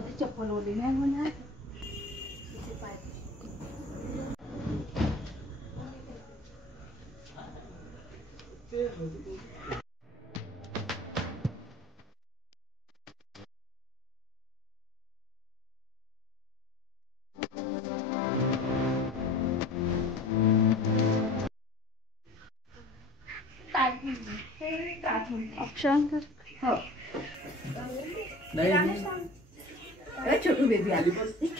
जाऊ दे, चप्पल ओली नाही म्हणा. ऑप्शन हो छोटू बेबी आली.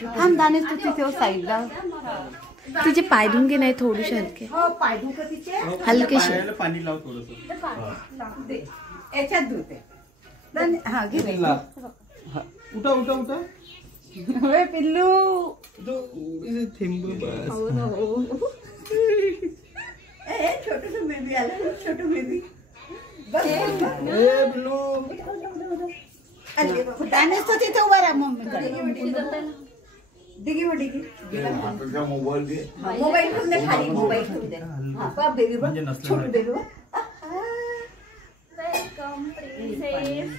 थांब दानेश, तू तिथे साईडला तिचे पाय धुवून घे. नाही थोडीशी हलके. हो पाय धुवून का तिचे हलकेशी पाणी लाव थोडंसं. याच्यात धुते. हा घे. उठा उठा उठा. होय पिल्लू. थेंब. छोटू बेबी आला. छोटू बेबी दानेश तो तिथे उभा राहा. मम्मीकडे डिगी वो डिगी मोबाईल ठेवून दे खाली. मोबाईल ठेवून दे. हा बेबी बघ. छोटू बेबी बघ. Welcome princess.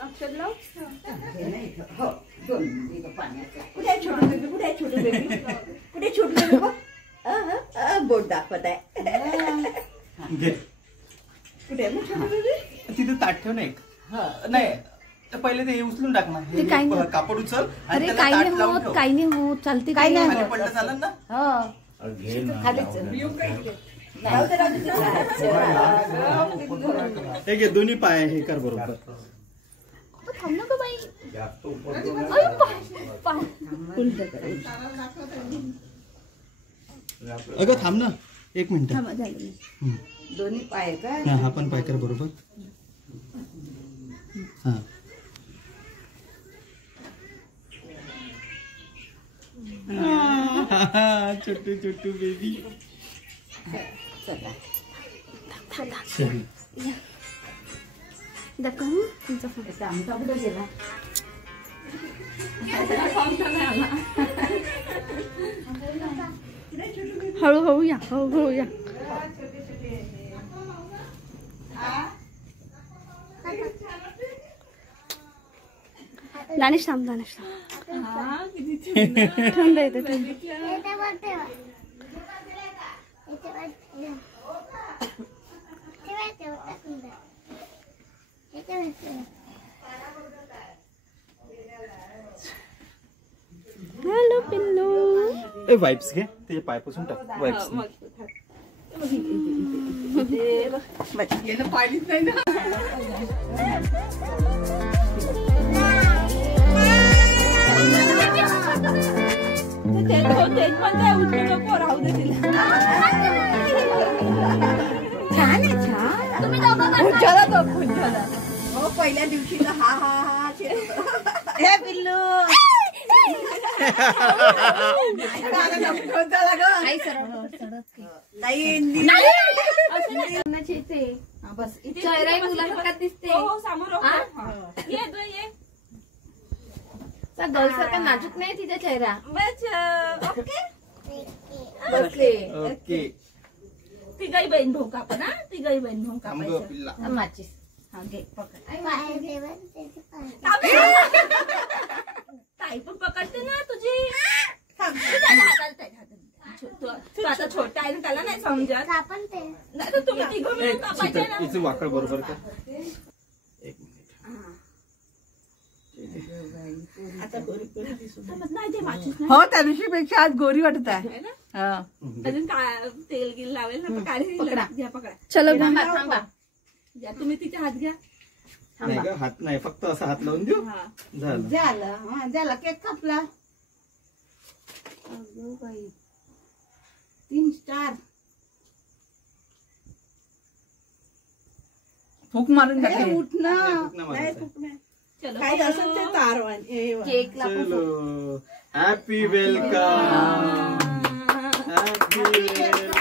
अक्षर लाव. हो कुठे छोटू बेबी. कुठे छोटू बेबी. कुठे छोटू बेबी बघ. बोट दाखवत आहे. कुठे मग छोटू बेबी. तिथे ताट ठेव ना एक. नाही पहिले ते उचलून टाक ना. ते काही नाही. कापड उचल. अरे काही नाही होत. काही नाही होत. चालते. काही नाही होत. पडलं चालेल ना. हो हे घे दोन्ही पाय हे कर बरोबर. थांब ना गं बाई. अगं थांब ना एक मिनिट. दोन्ही पाय का. हा पण पाय कर बरोबर. हा छोटू छोटू बेबी. तुमचा फोटो आमचा कुठे गेला. हळूहळू या. हळूहळू या. दानेश थांब. दानेश थंड येते. हॅलो पिल्लू. ए वाइप्स घे. त्याच्या पायपासून टाक वाइप्स. पाणीच नाही ना. पहिल्या दिवशी हा हा हा हे पिल्लू. बस चेहरा मुलासारखा दिसते. गर्लसारखा नाजूक नाही तिचा चेहरा. बसले. ओके. तिघाही बहीण भाऊ कापा ना. तिघाही बहीण भाऊ कापायचं. माचीस. हा घे पकड. ताई पण पकडते ना तुझी. तू आता छोटा आहे त्याला नाही समजत. नाही तर तुम्ही तिघं मिळून कापायचे ना. इथे वाकड बरोबर कर. एक आता गोरी गोरी दिसून नाही ते माचीस. हो त्या दिवशी पेक्षा आज गोरी वाटत आहे. अजून काय तेल गिल लावेल ना. पकडा. घ्या पकडा. चलो थांबा. घ्या तुम्ही तिचे हात घ्या. नाही का हात नाही फक्त असा हात लावून देऊ. झालं झालं. झाला केक कापला. अगं बाई 3 स्टार. फूक मारून उठणं. चलो काय असं ते तारवान केक चलो. Happy welcome. Happy welcome.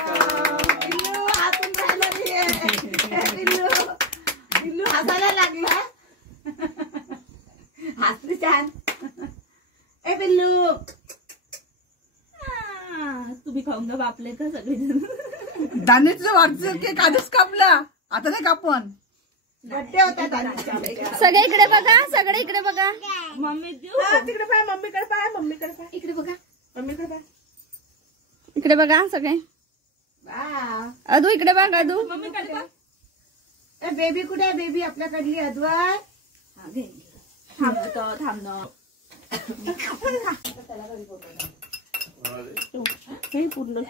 पिल्लू हसायला लागला. हसली छान. ए पिल्लू तुम्ही खाऊन घ्या बापले का सगळेजण. दानेचं वाटचं केक आधीच कापला, आता नाही कापून. बड्डे होता दादाचा. सगळे इकडे बघा, सगळे इकडे बघा. मम्मी देऊ. तिकडे पाय, मम्मीकडे पाय, मम्मीकडे पाय, इकडे बघा, मम्मीकडे पाय. इकडे बघा सगळे. अदू इकडे बघ, अदू. मम्मी कडे बघ. बेबी कुठे आहे? बेबी आपल्याकडली अद्वैत. थांबतो थांबनो. हे पूर्ण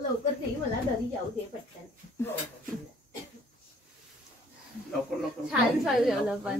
लवकर नाही, मला घरी जाऊ दे पटकन. लवकर लवकर छान चालू पण